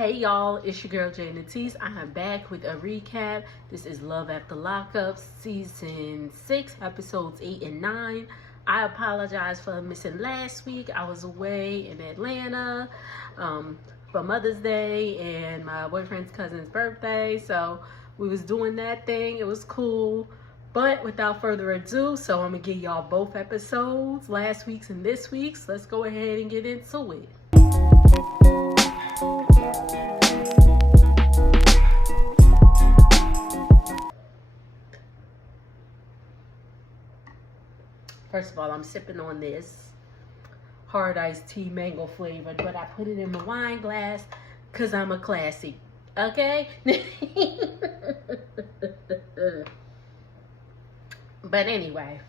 Hey y'all, it's your girl Jane Tees. I am back with a recap. This is Love After Lockup, Season 6, Episodes 8 and 9. I apologize for missing last week. I was away in Atlanta for Mother's Day and my boyfriend's cousin's birthday. So we was doing that thing. It was cool. But without further ado, so I'm going to give y'all both episodes, last week's and this week's. Let's go ahead and get into it. First of all, I'm sipping on this hard iced tea, mango flavored, but I put it in my wine glass because I'm a classy. Okay? But anyway,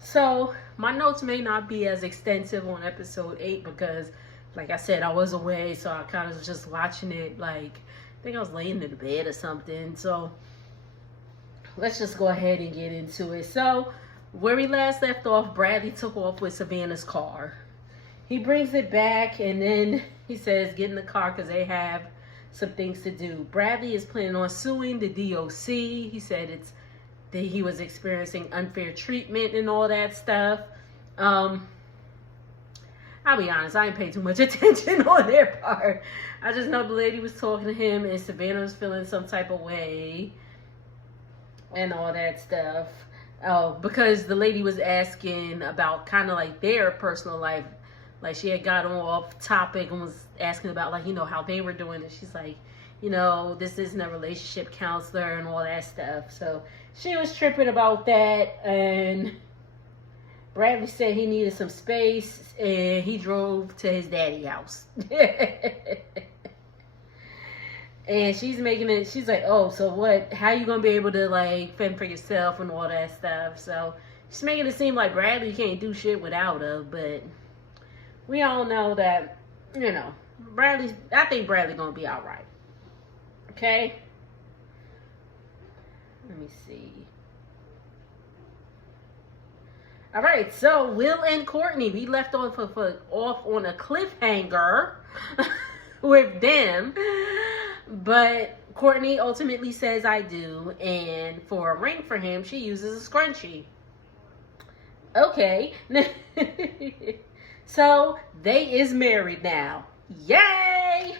so my notes may not be as extensive on episode 8 because, like I said, I was away, so I kind of was just watching it like, I think I was laying in the bed or something. So let's just go ahead and get into it. So where we last left off, Bradley took off with Savannah's car. He brings it back and then he says, get in the car because they have some things to do. Bradley is planning on suing the DOC. He said that he was experiencing unfair treatment and all that stuff. I'll be honest, I didn't pay too much attention on their part. I just know the lady was talking to him and Savannah was feeling some type of way and all that stuff. Because the lady was asking about kind of like their personal life. Like she had gotten off topic and was asking about like, how they were doing it. She's like, this isn't a relationship counselor and all that stuff. So she was tripping about that. And Bradley said he needed some space and he drove to his daddy's house. And she's making it, she's like, oh, so what, how you going to be able to, like, fend for yourself and all that stuff? So she's making it seem like Bradley can't do shit without her, but we all know that, I think Bradley's going to be all right. Okay? Let me see. All right, so Will and Courtney, we left off on a cliffhanger with them. But Courtney ultimately says I do, and for a ring for him, she uses a scrunchie. Okay. So they is married now. Yay!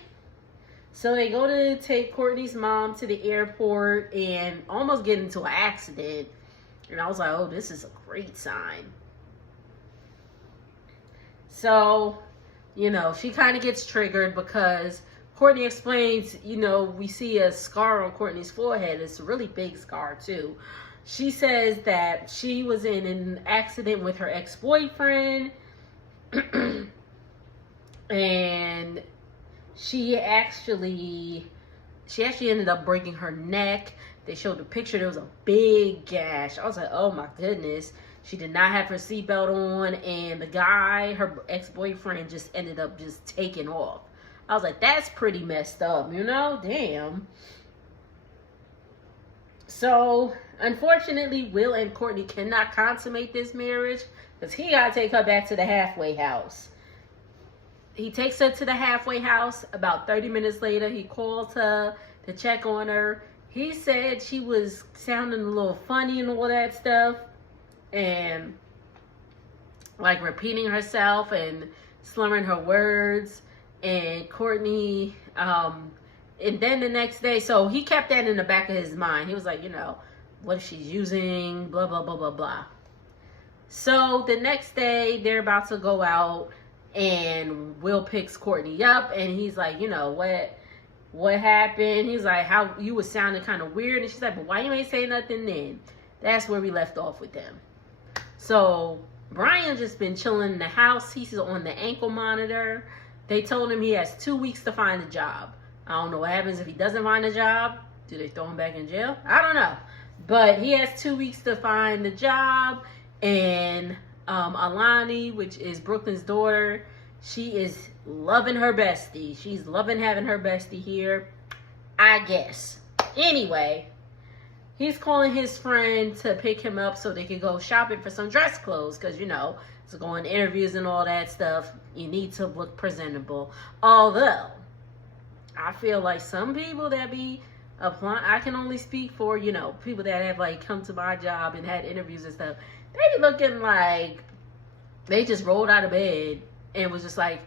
So they go to take Courtney's mom to the airport and almost get into an accident. And I was like, oh, this is a great sign. So, she kind of gets triggered because Courtney explains, we see a scar on Courtney's forehead. It's a really big scar, too. She says that she was in an accident with her ex-boyfriend. And she actually ended up breaking her neck. They showed the picture. There was a big gash. I was like, oh, my goodness. She did not have her seatbelt on. And the guy, her ex-boyfriend, just ended up just taking off. I was like, that's pretty messed up, Damn. So, unfortunately, Will and Courtney cannot consummate this marriage because he got to take her back to the halfway house. He takes her to the halfway house. About 30 minutes later, he calls her to check on her. He said she was sounding a little funny and all that stuff. And, like, repeating herself and slurring her words. And Courtney, and then the next day, so he kept that in the back of his mind. He was like, what if she's using, blah, blah, blah, blah, blah. So the next day, they're about to go out, and Will picks Courtney up, and he's like, what happened? He's like, how you was sounding kind of weird. And she's like, but why you ain't say nothing then? That's where we left off with them. So Brian just been chilling in the house. He's on the ankle monitor. They told him he has 2 weeks to find a job. I don't know what happens if he doesn't find a job. Do they throw him back in jail? I don't know. But he has 2 weeks to find the job. And Alani, which is Brooklyn's daughter, she is loving her bestie. She's loving having her bestie here, I guess. Anyway, he's calling his friend to pick him up so they can go shopping for some dress clothes. Because, to go on interviews and all that stuff, you need to look presentable. Although, I feel like some people that be applying, I can only speak for, you know, people that have like come to my job and had interviews and stuff. They be looking like they just rolled out of bed and was just like,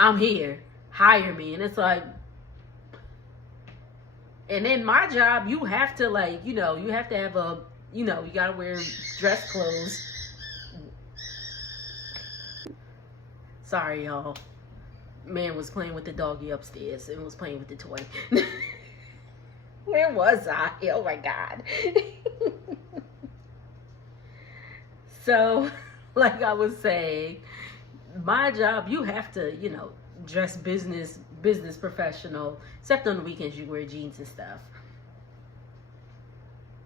I'm here, hire me. And it's like, and in my job, you have to like, you know, you have to have a, you know, you gotta wear dress clothes. Sorry, y'all. Man was playing with the doggy upstairs and was playing with the toy. Where was I? Oh my God. So, like I was saying, my job, you have to, you know, dress business professional, except on the weekends you wear jeans and stuff.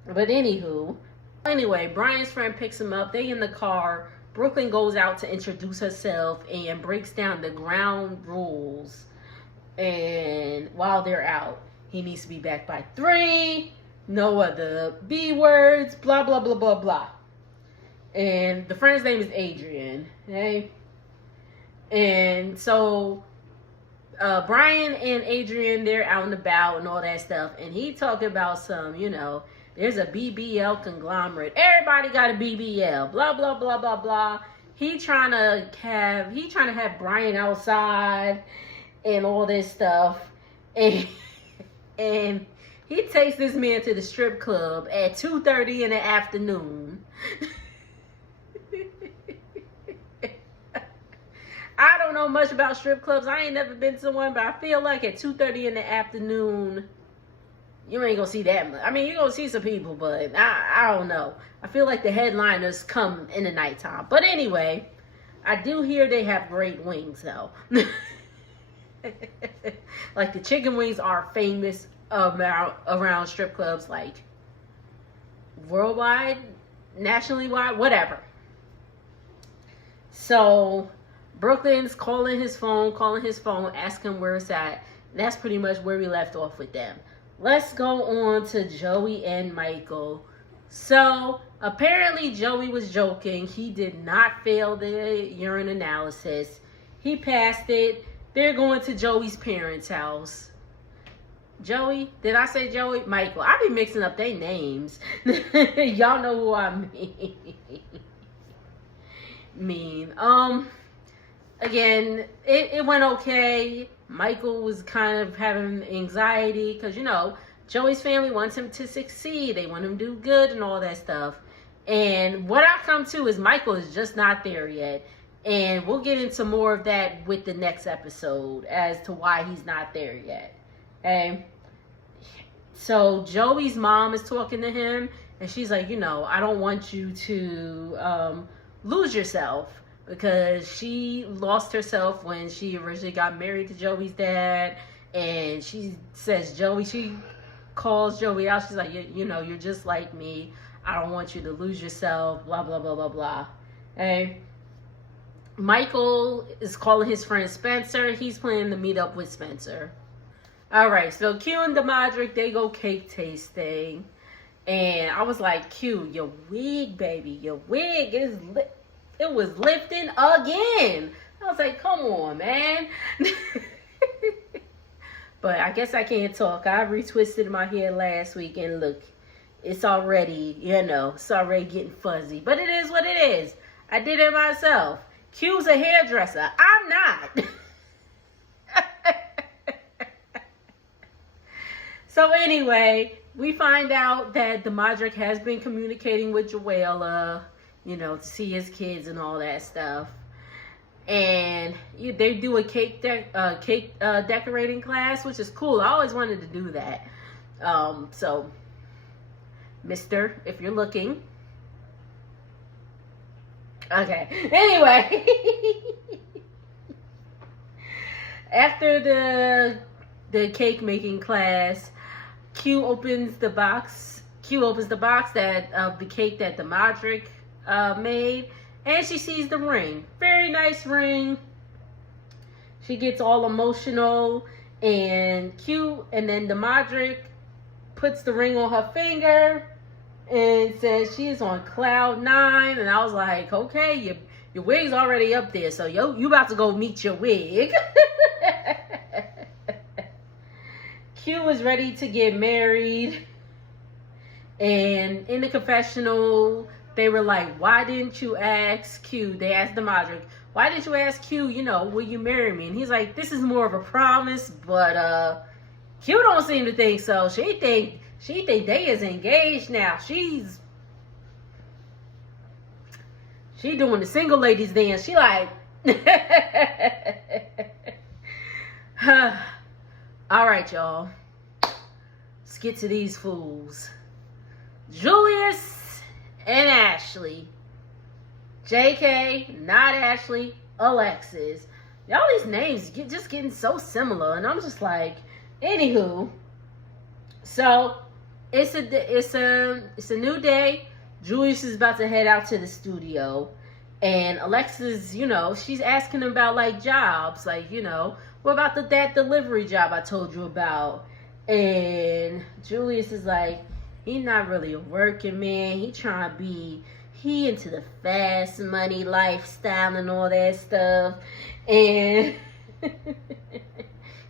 But anyway, Brian's friend picks him up. They in the car. Brooklyn goes out to introduce herself and breaks down the ground rules. And while they're out, he needs to be back by 3. No other B words. Blah, blah, blah, blah, blah. And the friend's name is Adrian. Okay? And so Brian and Adrian, they're out and about and all that stuff. And he talking about some, you know, there's a BBL conglomerate. Everybody got a BBL. Blah, blah, blah, blah, blah. He trying to have Brian outside and all this stuff. And he takes this man to the strip club at 2:30 in the afternoon. I don't know much about strip clubs. I ain't never been to one, but I feel like at 2:30 in the afternoon, you ain't gonna see that much. I mean, you're gonna see some people, but I don't know. I feel like the headliners come in the nighttime. But anyway, I do hear they have great wings, though. Like, the chicken wings are famous around strip clubs, like, worldwide, nationally wide, whatever. So, Brooklyn's calling his phone, asking where it's at. And that's pretty much where we left off with them. Let's go on to Joey and Michael. So, apparently Joey was joking. He did not fail the urine analysis. He passed it. They're going to Joey's parents' house. Joey? Did I say Joey? Michael. I be mixing up their names. Y'all know who I mean. Again, it went okay. Michael was kind of having anxiety because, you know, Joey's family wants him to succeed. They want him to do good and all that stuff. And what I come to is Michael is just not there yet. And we'll get into more of that with the next episode as to why he's not there yet. Okay? So Joey's mom is talking to him. And she's like, you know, I don't want you to lose yourself. Because she lost herself when she originally got married to Joey's dad. And she says, she calls Joey out. She's like, you know, you're just like me. I don't want you to lose yourself. Blah, blah, blah, blah, blah. Okay? Michael is calling his friend Spencer. He's planning to meet up with Spencer. Alright, so Q and DeModric, they go cake tasting. And I was like, Q, your wig, baby. Your wig is lit. It was lifting again. I was like, come on, man. But I guess I can't talk. I retwisted my hair last week and look, it's already, you know, it's already getting fuzzy. But it is what it is. I did it myself. Q's a hairdresser. I'm not. So anyway, we find out that DeModric has been communicating with Joella, you know, to see his kids and all that stuff. And they do a cake decorating class, which is cool. I always wanted to do that. So, mister, if you're looking. Okay. Anyway. After the cake making class, Q opens the box that of the cake that DeModric made, and she sees the ring. Very nice ring. She gets all emotional, and then DeModric puts the ring on her finger and says she's on cloud 9. And I was like, okay, your wig's already up there, so you about to go meet your wig. Q is ready to get married. And in the confessional, they were like, why didn't you ask Q? They asked Demadric, why didn't you ask Q, will you marry me? And he's like, this is more of a promise, but Q don't seem to think so. She think they is engaged now. She doing the single ladies dance. She like, all right, y'all. Let's get to these fools. Julius and Ashley. JK, not Ashley, Alexis. Y'all, these names just getting so similar, and I'm just like, anywho. So it's a new day. Julius is about to head out to the studio, and Alexis, she's asking him about like jobs, like what about that delivery job I told you about? And Julius is like, he not really a working man. He into the fast money lifestyle and all that stuff. And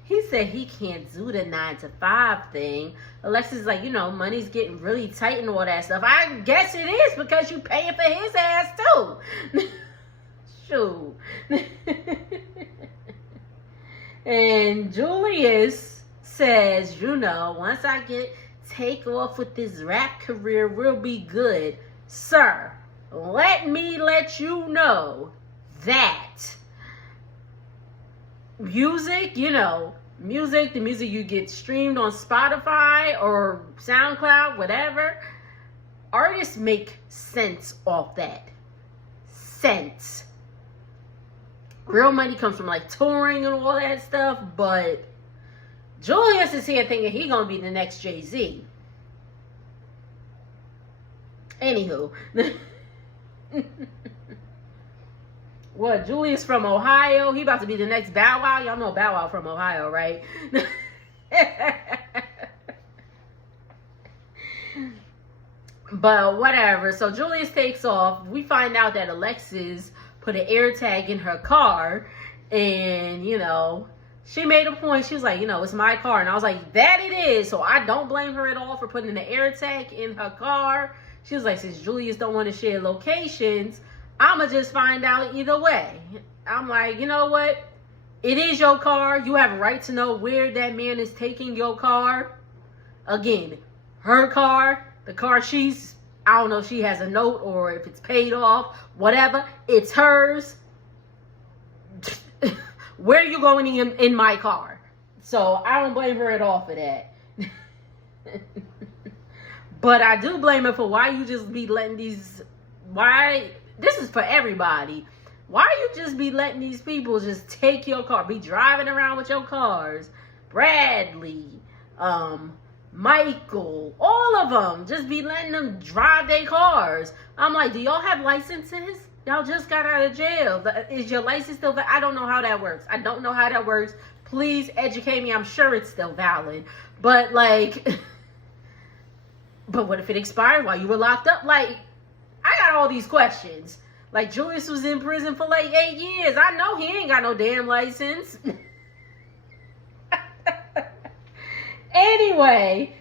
he said he can't do the 9-to-5 thing. Alexis is like, money's getting really tight and all that stuff. I guess it is because you paying for his ass too. Shoot. And Julius says, once I take off with this rap career, we'll be good. Sir, let me let you know that music, the music you get streamed on Spotify or SoundCloud, whatever, artists make sense off that. Sense. Real money comes from like touring and all that stuff, but Julius is here thinking he gonna be the next Jay-Z. Anywho. What, Julius from Ohio? He about to be the next Bow Wow? Y'all know Bow Wow from Ohio, right? But whatever. So Julius takes off. We find out that Alexis put an air tag in her car. And, she made a point. She was like, it's my car. And I was like, that it is. So I don't blame her at all for putting an air tag in her car. She was like, since Julius don't want to share locations, I'ma just find out either way. I'm like, you know what? It is your car. You have a right to know where that man is taking your car. Again, her car, the car I don't know if she has a note or if it's paid off, whatever. It's hers. Where are you going in my car? So I don't blame her at all for that. But I do blame her for why you just be letting this is for everybody. Why you just be letting these people just take your car, be driving around with your cars? Bradley, Michael, all of them, just be letting them drive their cars. I'm like, do y'all have licenses? Y'all just got out of jail. Is your license still valid? I don't know how that works. I don't know how that works. Please educate me. I'm sure it's still valid. But like, but what if it expired while you were locked up? Like, I got all these questions. Like, Julius was in prison for like 8 years. I know he ain't got no damn license. Anyway.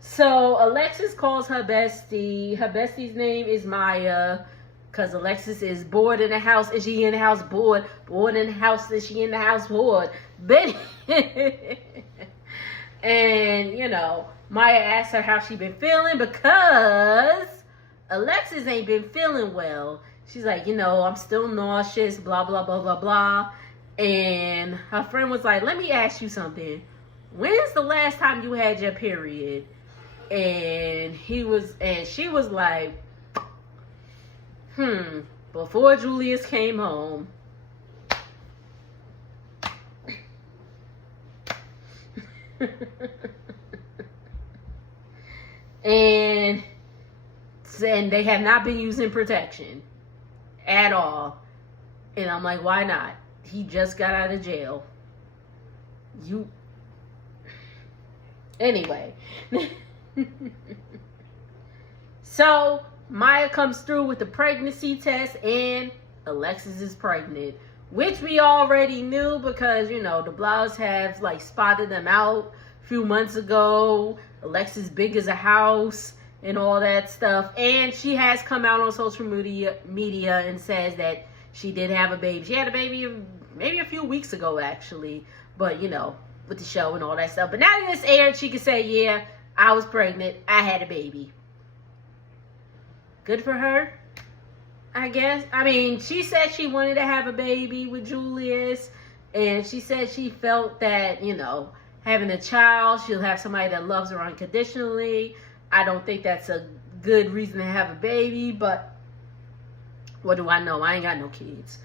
So Alexis calls her bestie. Her bestie's name is Maya. Because Alexis is bored in the house. Is she in the house bored? Bored in the house. Is she in the house bored? But and, Maya asks her how she been feeling because Alexis ain't been feeling well. She's like, I'm still nauseous, blah, blah, blah, blah, blah. And her friend was like, let me ask you something. When's the last time you had your period? And she was like, before Julius came home. and they have not been using protection at all. And I'm like, why not? He just got out of jail. Anyway. So Maya comes through with the pregnancy test and Alexis is pregnant. which we already knew because, you know, the blogs have like spotted them out a few months ago. Alexis big as a house and all that stuff. And she has come out on social media and says that she did have a baby. She had a baby maybe a few weeks ago, actually. But, you know, with the show and all that stuff. But now that it's aired, she can say, yeah, I was pregnant. I had a baby. Good for her, I guess. I mean, she said she wanted to have a baby with Julius. And she said she felt that, you know, having a child, she'll have somebody that loves her unconditionally. I don't think that's a good reason to have a baby, but what do I know? I ain't got no kids.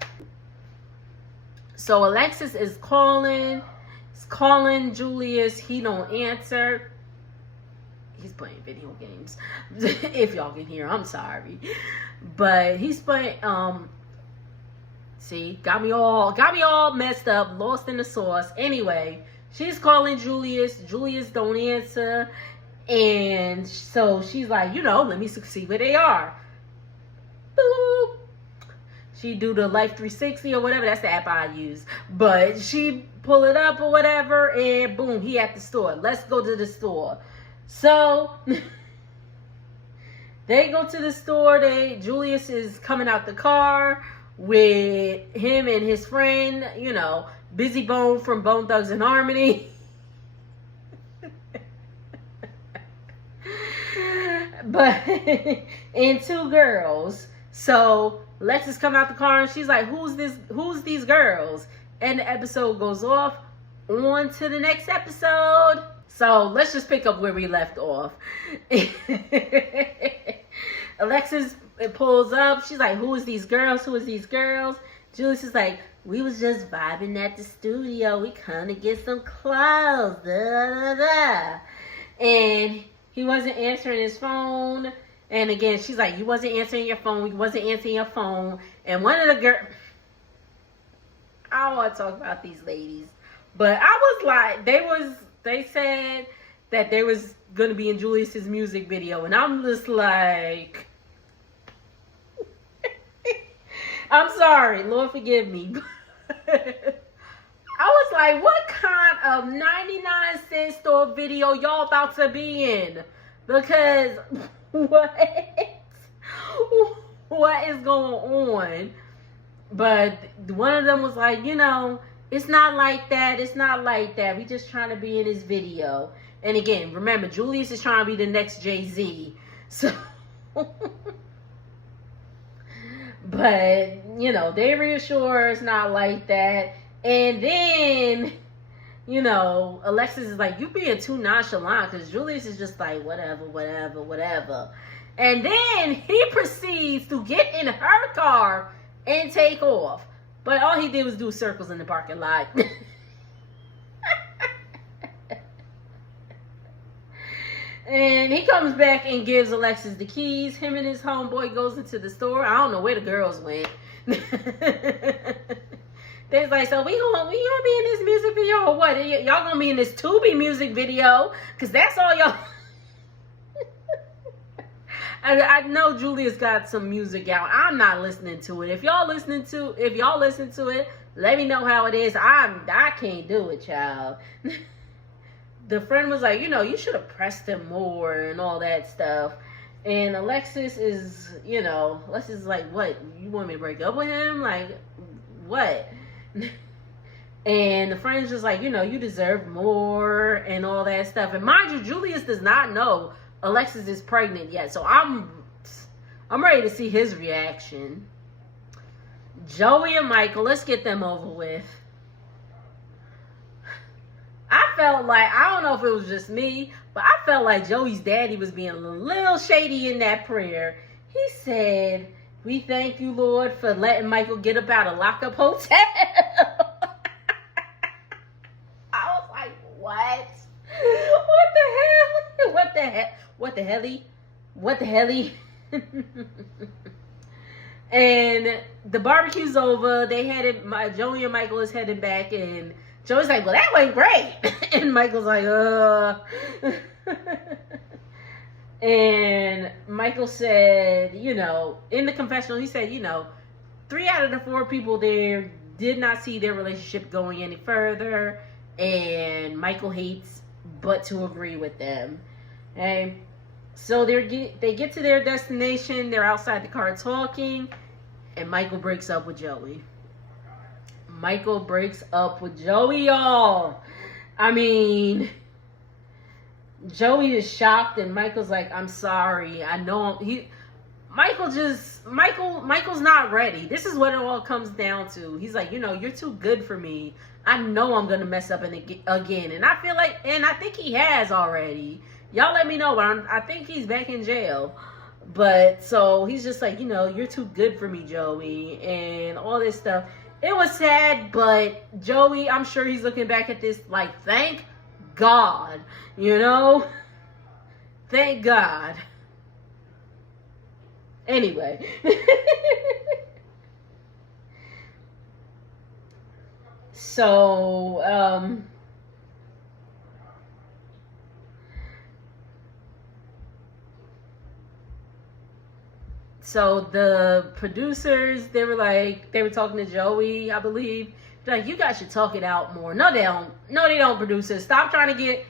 So Alexis is calling Julius. He don't answer. He's playing video games. If y'all can hear, I'm sorry. But he's playing, see, got me all messed up, lost in the sauce. Anyway, she's calling Julius. Julius don't answer. And so she's like, you know, let me see where they are. Boop. She do the Life 360 or whatever. That's the app I use. But she pull it up or whatever. And boom, he at the store. Let's go to the store. So they go to the store. Julius is coming out the car with him and his friend, you know, Busy Bone from Bone Thugs and Harmony. But and two girls. So Alexis come out the car and she's like, who's these girls? And the episode goes off on to the next episode. So let's just pick up where we left off. Alexis pulls up. She's like, who is these girls? Who is these girls? Julius is like, we was just vibing at the studio. We come to get some clothes. Da, da, da. And he wasn't answering his phone. And again, she's like, you wasn't answering your phone. You wasn't answering your phone. And one of the girls, I don't want to talk about these ladies. But I was like, they said that they was going to be in Julius's music video. And I'm just like, I'm sorry. Lord forgive me. I was like, what kind of 99-cent store video y'all about to be in? Because what is going on? But one of them was like, you know, it's not like that. It's not like that. We just trying to be in this video. And again, remember, Julius is trying to be the next Jay-Z. So, but, you know, they reassure it's not like that. And then, you know, Alexis is like, you being too nonchalant, because Julius is just like, whatever. And then he proceeds to get in her car and take off. But all he did was do circles in the parking lot. And he comes back and gives Alexis the keys. Him and his homeboy goes into the store. I don't know where the girls went. They're like, so we gonna be in this music video or what? Y'all gonna be in this Tubi music video? Because that's all y'all... I know Julius got some music out. I'm not listening to it. If y'all listen to it, let me know how it is. I can't do it, child. The friend was like, you know, you should have pressed him more and all that stuff. And Alexis is, you know, Alexis is like, what? You want me to break up with him? Like, what? And the friend's just like, you know, you deserve more and all that stuff. And mind you, Julius does not know Alexis is pregnant yet. So I'm ready to see his reaction. Joey and Michael, let's get them over with. I felt like, I don't know if it was just me, but I felt like Joey's daddy was being a little shady in that prayer. He said, we thank you, Lord, for letting Michael get up out of Lockup Hotel. I was like, what? What the hell? And the barbecue's over. Joey and Michael is heading back, and Joey's like, well, that went great. And Michael's like, And Michael said, you know, in the confessional, he said, you know, 3 out of the 4 people there did not see their relationship going any further, and Michael hates but to agree with them. Okay, so they get to their destination. They're outside the car talking, and Michael breaks up with Joey. Michael breaks up with Joey, y'all. I mean, Joey is shocked, and Michael's like, "I'm sorry. I know Michael's not ready." This is what it all comes down to. He's like, "You're too good for me. I know I'm gonna mess up again." And I feel like, and I think he has already. Y'all let me know, but I think he's back in jail. But so he's just like, "You're too good for me, Joey," and all this stuff. It was sad, but Joey, I'm sure he's looking back at this like, thank God, thank God. Anyway. So, so the producers, they were talking to Joey, I believe. They're like, "You guys should talk it out more." No, they don't. No, they don't, producers. Stop trying to get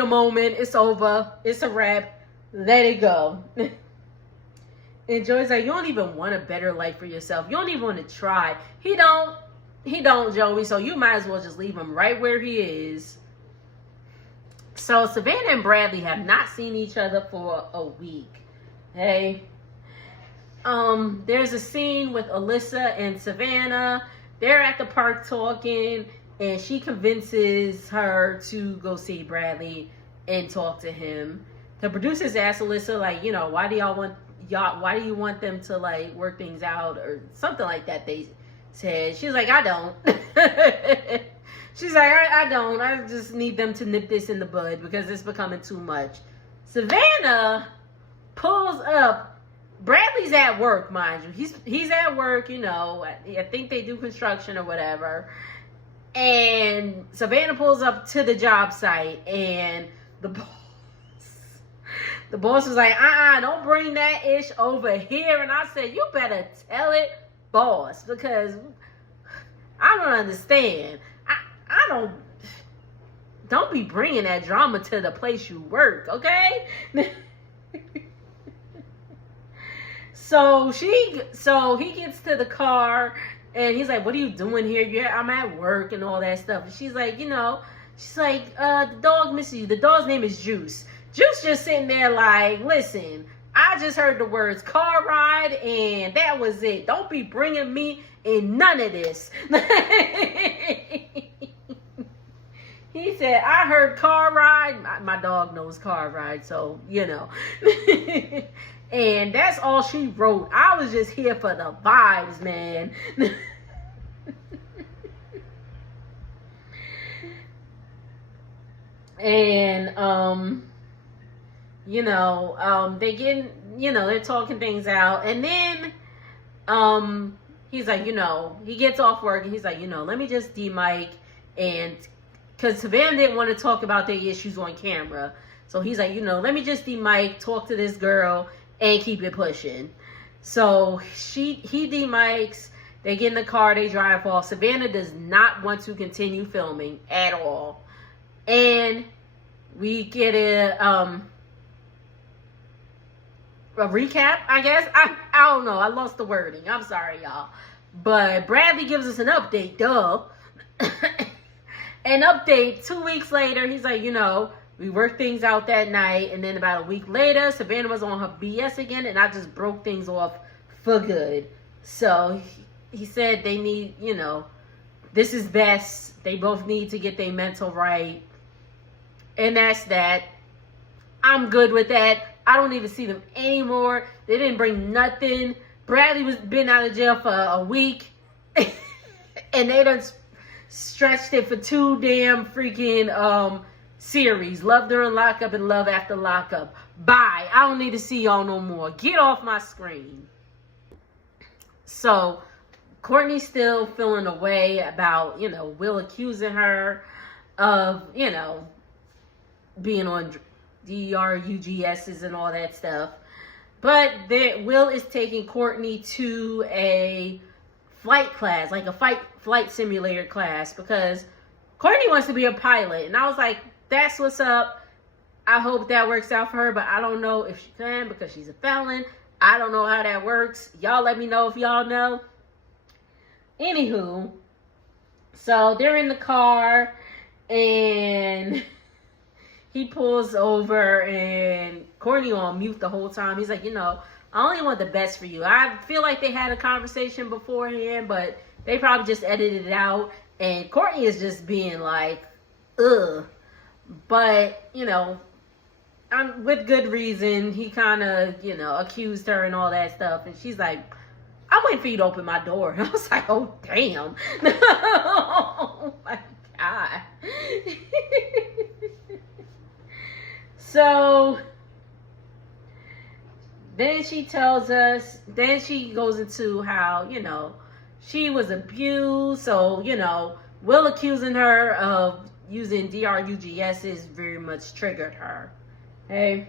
a moment. It's over. It's a wrap. Let it go. And Joey's like, "You don't even want a better life for yourself. You don't even want to try." He don't, Joey. So you might as well just leave him right where he is. So Savannah and Bradley have not seen each other for a week. Hey, there's a scene with Alyssa and Savannah. They're at the park talking, and she convinces her to go see Bradley and talk to him. The producers ask Alyssa, like, why do you want them to like work things out or something like that? They said. She's like, "I don't." She's like, I don't. I just need them to nip this in the bud because it's becoming too much. Savannah pulls up. Bradley's at work, mind you. He's at work, I think they do construction or whatever. And Savannah pulls up to the job site, and the boss was like, "Don't bring that ish over here." And I said, "You better tell it, boss, because I don't understand. I don't be bringing that drama to the place you work, okay?" So he gets to the car, and he's like, "What are you doing here?" "Yeah, I'm at work," and all that stuff. And she's like, the dog misses you. The dog's name is Juice. Juice just sitting there like, "Listen, I just heard the words car ride, and that was it. Don't be bringing me in none of this." He said, "I heard car ride." My dog knows car ride, so, And that's all she wrote. I was just here for the vibes, man. And, they get, they're talking things out. And then, he's like, he gets off work and he's like, let me just de-mic. And because Savannah didn't want to talk about their issues on camera. So he's like, let me just de-mic, talk to this girl, and keep it pushing. So he de-mics, they get in the car, they drive off. Savannah does not want to continue filming at all. And we get a recap, I guess. I don't know. I lost the wording. I'm sorry, y'all. But Bradley gives us an update, duh. An update 2 weeks later. He's like, we worked things out that night. And then about a week later, Savannah was on her BS again. And I just broke things off for good. So he said they need, this is best. They both need to get their mental right. And that's that. I'm good with that. I don't even see them anymore. They didn't bring nothing. Bradley was been out of jail for a week. And they done stretched it for 2 damn freaking series. Love During Lockup and Love After Lockup. Bye. I don't need to see y'all no more. Get off my screen. So Courtney's still feeling away about, Will accusing her of, being on DRUGSs and all that stuff. But Will is taking Courtney to a flight class, like a flight simulator class, because Courtney wants to be a pilot. And I was like, that's what's up. I hope that works out for her, but I don't know if she can because she's a felon. I don't know how that works. Y'all let me know if y'all know. Anywho, so they're in the car and he pulls over and Courtney on mute the whole time. He's like, I only want the best for you. I feel like they had a conversation beforehand, but they probably just edited it out. And Courtney is just being like, ugh. But, with good reason, he kind of, accused her and all that stuff. And she's like, I'm waiting for you to open my door. And I was like, oh, damn. Oh, my God. So then she tells us, then she goes into how, she was abused. So, Will accusing her of using DRUGS's very much triggered her. Okay.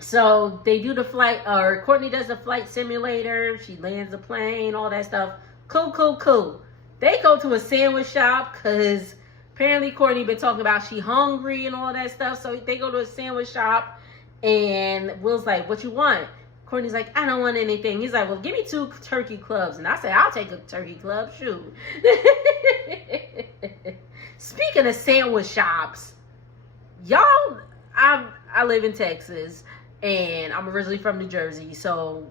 So they do the flight, or Courtney does the flight simulator. She lands the plane, all that stuff. Cool. They go to a sandwich shop because apparently Courtney been talking about she hungry and all that stuff. So they go to a sandwich shop and Will's like, what you want? Courtney's like, I don't want anything. He's like, well, give me 2 turkey clubs. And I said, I'll take a turkey club. Shoot. Speaking of sandwich shops, y'all, I live in Texas. And I'm originally from New Jersey, so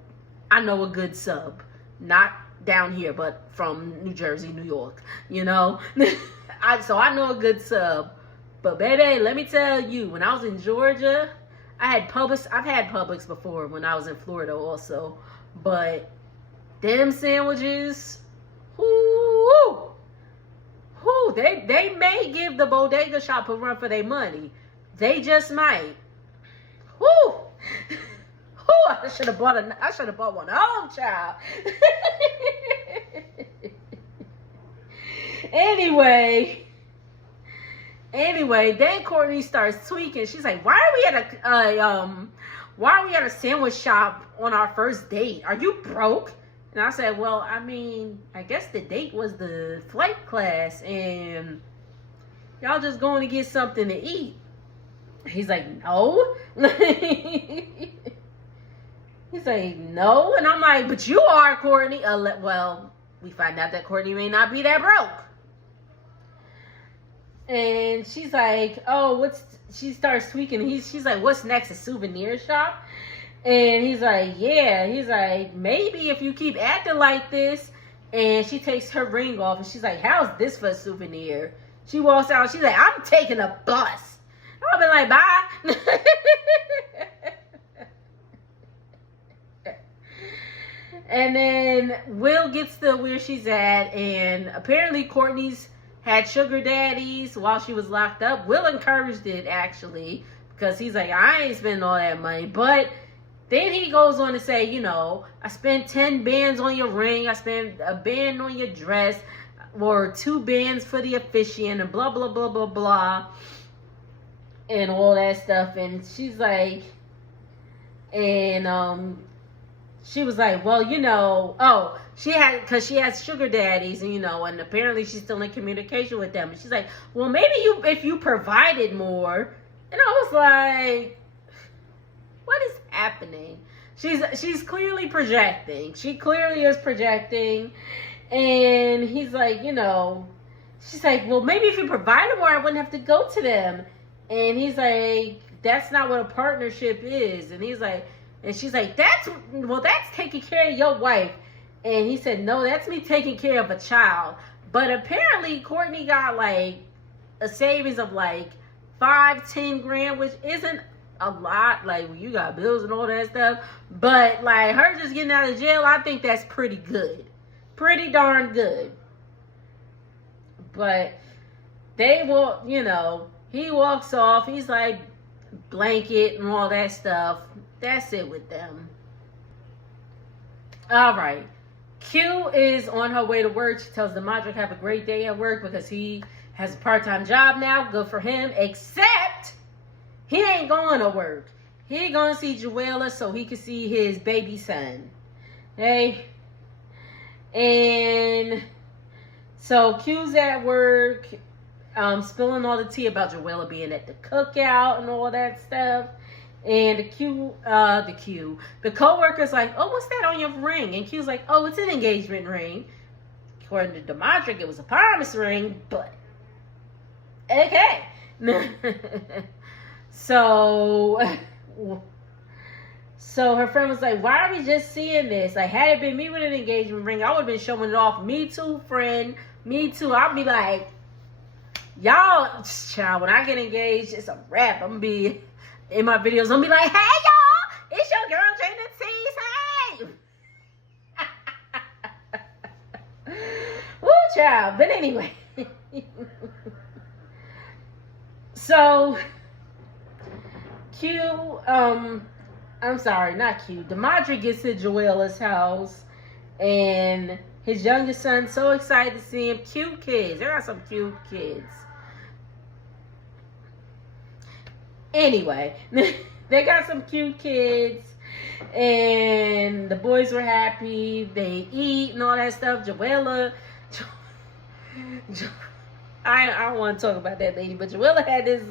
I know a good sub. Not down here, but from New Jersey, New York, so I know a good sub. But baby, let me tell you, when I was in Georgia, I had Publix. I've had Publix before when I was in Florida also. But them sandwiches, they may give the bodega shop a run for their money. They just might. I should have bought one home, child. Anyway, then Courtney starts tweaking. She's like, why are we at a sandwich shop on our first date? Are you broke? And I said, well, I guess the date was the flight class and y'all just going to get something to eat. He's like, no. He's like, no. And I'm like, but you are, Courtney. Well, we find out that Courtney may not be that broke. And she's like, she starts tweaking. She's like, what's next? A souvenir shop? And he's like, yeah. He's like, maybe if you keep acting like this. And she takes her ring off. And she's like, how's this for a souvenir? She walks out. She's like, I'm taking a bus. I'll be like, bye. And then Will gets to where she's at, and apparently Courtney's had sugar daddies while she was locked up. Will encouraged it, actually, because he's like, I ain't spending all that money. But then he goes on to say, I spent 10 bands on your ring, I spent a band on your dress, or 2 bands for the officiant, and blah, blah, blah, blah, blah. And all that stuff. And she's like, she was like, well, because she has sugar daddies, and and apparently she's still in communication with them. And she's like, well, maybe if you provided more. And I was like, what is happening? She's clearly projecting. She clearly is projecting. And he's like, she's like, well, maybe if you provided more, I wouldn't have to go to them. And he's like, that's not what a partnership is. And he's like, and she's like, that's taking care of your wife. And he said, no, that's me taking care of a child. But apparently Courtney got like a savings of like 5-10 grand, which isn't a lot. Like, you got bills and all that stuff. But like her just getting out of jail, I think that's pretty good. Pretty darn good. But they will, he walks off. He's like, blanket and all that stuff. That's it with them. All right. Q is on her way to work. She tells Demadric have a great day at work because he has a part-time job now. Good for him. Except he ain't going to work. He ain't going to see Joella so he can see his baby son. Hey. And so Q's at work, spilling all the tea about Joella being at the cookout and all that stuff. And the co-worker's like, oh, what's that on your ring? And Q's like, oh, it's an engagement ring. According to Demadric, it was a promise ring, but okay. So her friend was like, why are we just seeing this? Like, had it been me with an engagement ring, I would have been showing it off. Me too, friend. Me too. I'll be like, y'all, child, when I get engaged, it's a wrap. I'm going to be in my videos. I'm going to be like, hey, y'all, it's your girl, Jada T's. Hey. Woo, child. But anyway. So, Demadric gets to Joella's house, and his youngest son's so excited to see him. Cute kids. They got some cute kids. Anyway, they got some cute kids, and the boys were happy. They eat and all that stuff. Joella, I don't want to talk about that lady, but Joella had this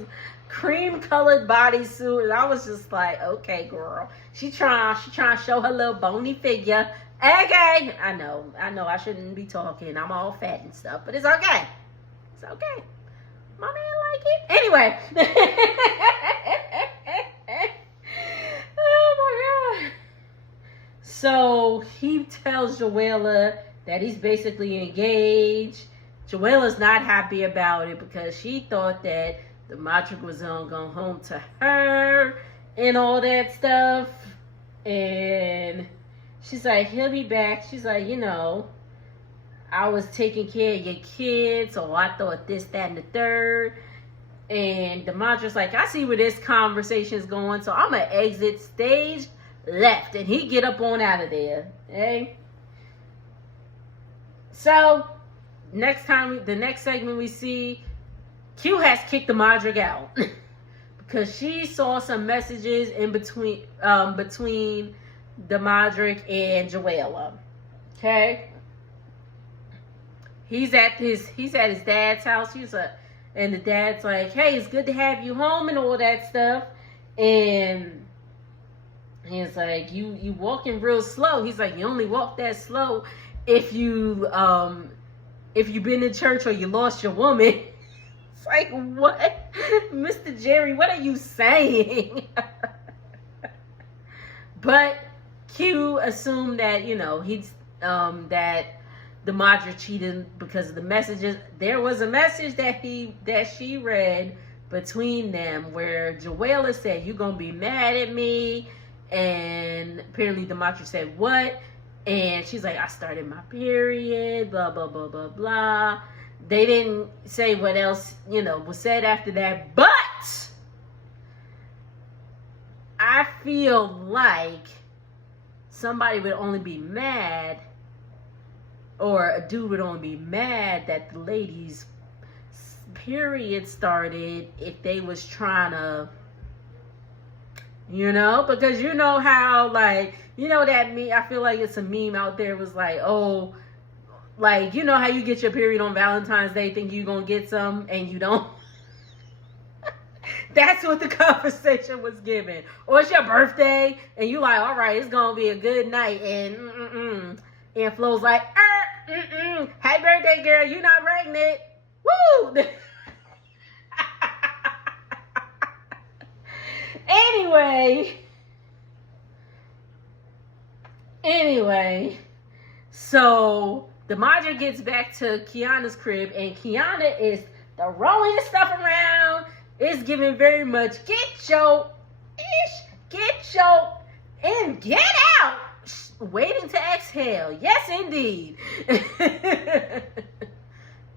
cream-colored bodysuit, and I was just like, okay, girl. She trying to show her little bony figure. Okay, I know I shouldn't be talking. I'm all fat and stuff, but it's okay. It's okay. My man like it. Anyway. Oh my God. So he tells Joella that he's basically engaged. Joella's not happy about it because she thought that Demadric was gonna go home to her and all that stuff. And she's like, he'll be back. She's like, I was taking care of your kids, so I thought this, that, and the third. And Demadric's like, I see where this conversation is going, so I'm gonna exit stage left. And he get up on out of there. Okay? So, the next segment we see, Q has kicked Demadric out because she saw some messages in between Demadric and Joella. Okay, he's at his dad's house. And the dad's like, "Hey, it's good to have you home and all that stuff." And he's like, "You walking real slow." He's like, "You only walk that slow if you've been in church or you lost your woman." It's like, what? Mr. Jerry, what are you saying? But Q assumed that, he's that Demadric cheated because of the messages. There was a message that she read between them where Joella said, "You're gonna be mad at me," and apparently Demadric said, "What?" And she's like, "I started my period, blah, blah, blah, blah, blah." They didn't say what else, was said after that. But I feel like somebody would only be mad, or a dude would only be mad that the lady's period started if they was trying to, because how, like, that meme, I feel like it's a meme out there, was like, oh, like, how you get your period on Valentine's Day, think you're going to get some, and you don't? That's what the conversation was given. Or it's your birthday, and you like, all right, it's going to be a good night, and And Flo's like, happy birthday, girl, you not pregnant. Woo! Anyway, so Demadric gets back to Kiana's crib, and Kiana is throwing stuff around. It's giving very much get your, and get out. Waiting to exhale. Yes, indeed.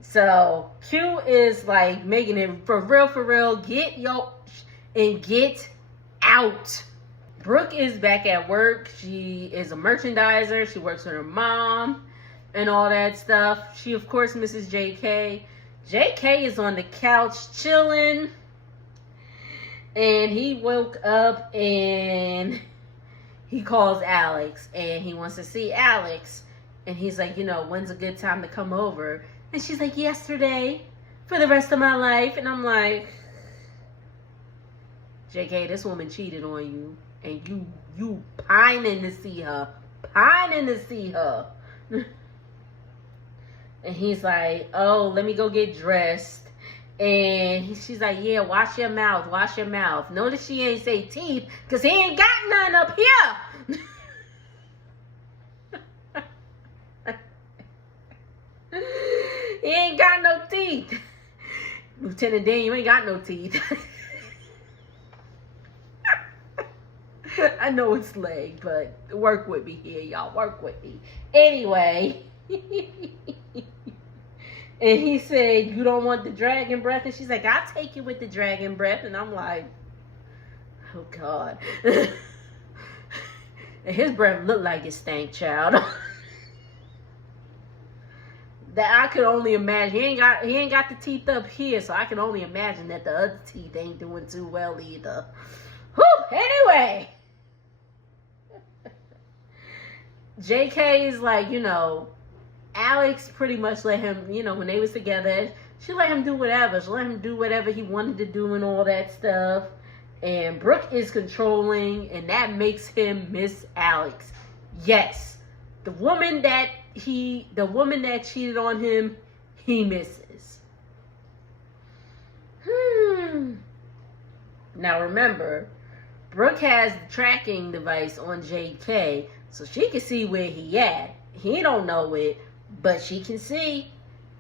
So Q is like making it for real. Get your and get out. Brooke is back at work. She is a merchandiser. She works with her mom and all that stuff. She, of course, misses JK. JK is on the couch chilling. And he woke up and he calls Alex. And he wants to see Alex. And he's like, when's a good time to come over? And she's like, yesterday, for the rest of my life. And I'm like, JK, this woman cheated on you. And you pining to see her. Pining to see her. And he's like, oh, let me go get dressed. And she's like, yeah, wash your mouth. Wash your mouth. Notice she ain't say teeth, because he ain't got none up here. He ain't got no teeth. Lieutenant Dan, you ain't got no teeth. I know it's leg, but work with me here, y'all. Work with me. Anyway. And he said, you don't want the dragon breath? And she's like, I'll take you with the dragon breath. And I'm like, oh, God. And his breath looked like it stank, child. That I could only imagine. He ain't got the teeth up here, so I can only imagine that the other teeth ain't doing too well either. Whew, anyway. JK is like, Alex pretty much let him, when they was together, she let him do whatever. She let him do whatever he wanted to do and all that stuff. And Brooke is controlling, and that makes him miss Alex. Yes. The woman that cheated on him, he misses. Now remember, Brooke has the tracking device on JK, so she can see where he at. He don't know it, but she can see.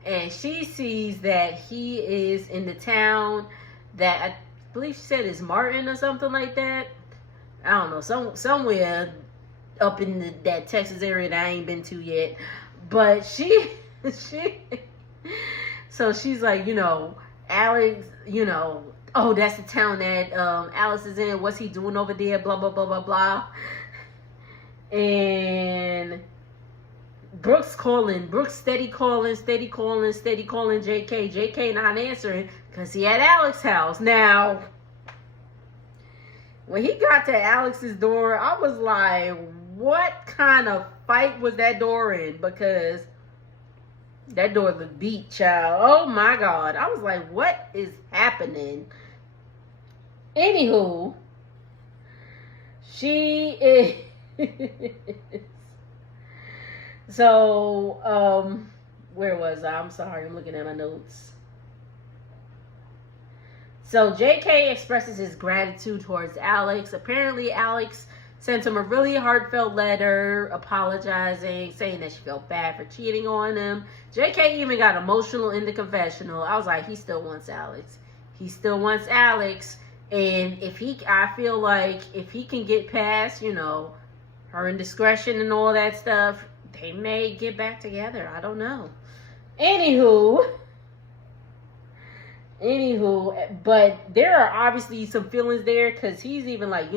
And she sees that he is in the town that I believe she said is Martin or something like that. I don't know, somewhere up in that Texas area that I ain't been to yet. But so she's like, Alex, oh, that's the town that Alex is in. What's he doing over there? Blah, blah, blah, blah, blah. And Brooke's steady calling JK. JK not answering because he at Alex's house. Now, when he got to Alex's door, I was like, what kind of fight was that door in? Because that door was beat, child. Oh my God. I was like, what is happening? Anywho, she is... So, where was I? I'm sorry, I'm looking at my notes. So, JK expresses his gratitude towards Alex. Apparently, Alex sent him a really heartfelt letter apologizing, saying that she felt bad for cheating on him. JK even got emotional in the confessional. I was like, he still wants Alex. He still wants Alex. And I feel like if he can get past, her indiscretion and all that stuff, they may get back together. I don't know. Anywho, but there are obviously some feelings there, because he's even like,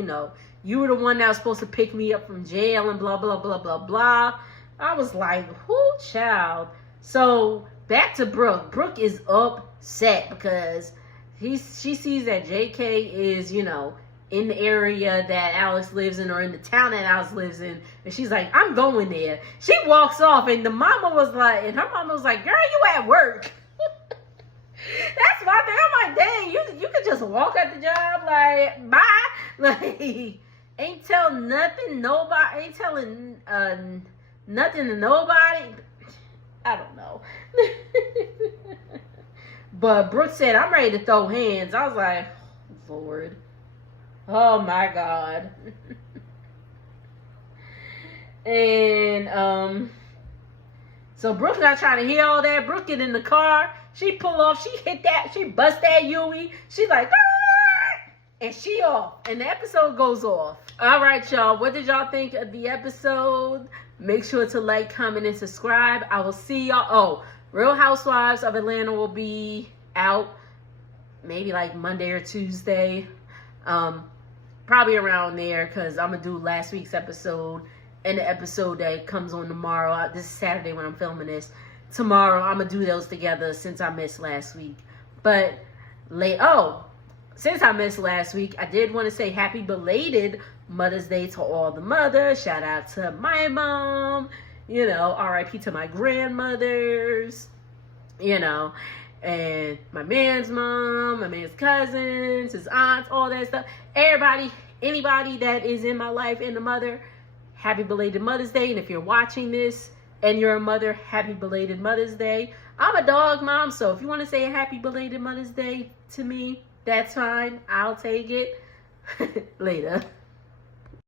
you were the one that was supposed to pick me up from jail and blah, blah, blah, blah, blah. I was like, whoo, child. So back to Brooke. Brooke is upset because she sees that JK is, in the area that Alex lives in, or in the town that Alex lives in. And she's like, I'm going there. She walks off, and her mama was like, girl, you at work. That's my thing. I'm like, dang, you could just walk at the job, like, bye. Like, ain't telling nothing to nobody. I don't know. But Brooke said, I'm ready to throw hands. I was like, Lord. Oh my God. And so Brooke's not trying to hear all that. Brooke get in the car. She pull off. She hit that. She bust that Yui. She's like, ah! And she off. And the episode goes off. All right, y'all. What did y'all think of the episode? Make sure to like, comment, and subscribe. I will see y'all. Oh, Real Housewives of Atlanta will be out maybe like Monday or Tuesday. Probably around there, because I'm going to do last week's episode and the episode that comes on tomorrow. This is Saturday when I'm filming this. Tomorrow, I'm going to do those together since I missed last week. But, since I missed last week, I did want to say happy belated Mother's Day to all the mothers. Shout out to my mom. You know, RIP to my grandmothers, you know, and my man's mom, my man's cousins, his aunts, all that stuff. Everybody, anybody that is in my life and the mother, happy belated Mother's Day. And if you're watching this and you're a mother, happy belated Mother's Day. I'm a dog mom, so if you want to say a happy belated Mother's Day to me, that's fine. I'll take it. Later.